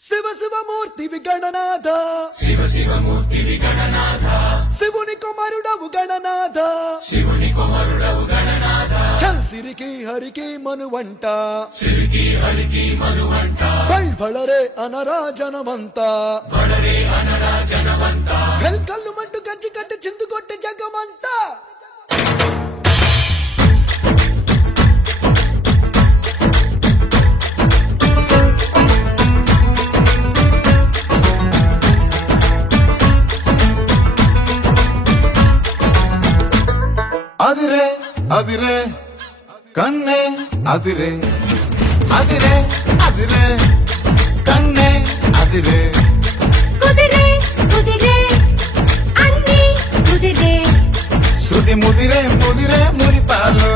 శివ శివమూర్తి విగణనాథ శివ శివమూర్తి విగణనాథ శివుని కుమారుడవు గణనాథ శివుని కుమారుడవు గణనాథ చల్ సిరికి హరికి మనువంట సిరికి హరికి మనువంట బళరే అనరా జనమంతా బళరే అనరా జనమంతా కల్ కల్లు మంటు గజ్జి కట్టి చిందు కొట్టి జగమంతా అదిరే అదిరే కన్నే అదిరే అదిరే అదిరే కన్నే అదిరే కుదిరే కుదిరే అన్ని కుదిరే శృతి ముదిరే ముదిరే మురిపాలు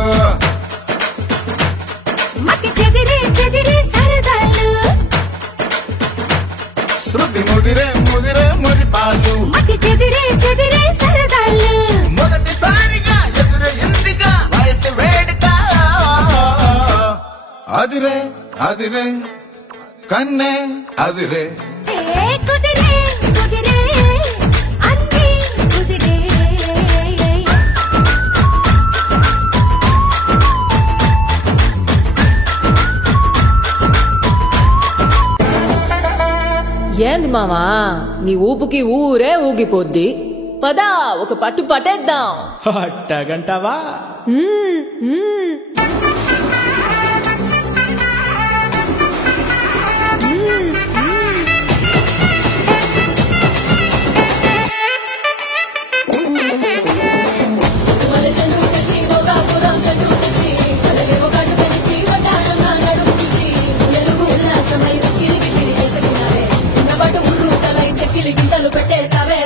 మతి చెదిరే చెదిరే సరదాలు శృతి ముదిరే ముదిరే మురిపాలు మతి చెదిరే చెదిరే సరదాలు మొదటిసారిగా ఎదురు ఇందిగా వయసు వేడుక అదిరే అదిరే కన్నే అదిరే ఏ కుదిరే కుదిరే అన్ని కుదిరే ఏంది మామా నీ ఊపుకి ఊరే ఊగిపోద్ది పదా ఒక పట్టు పట్టేద్దాం అట్టగంటావా గింతలు పెట్టేసావే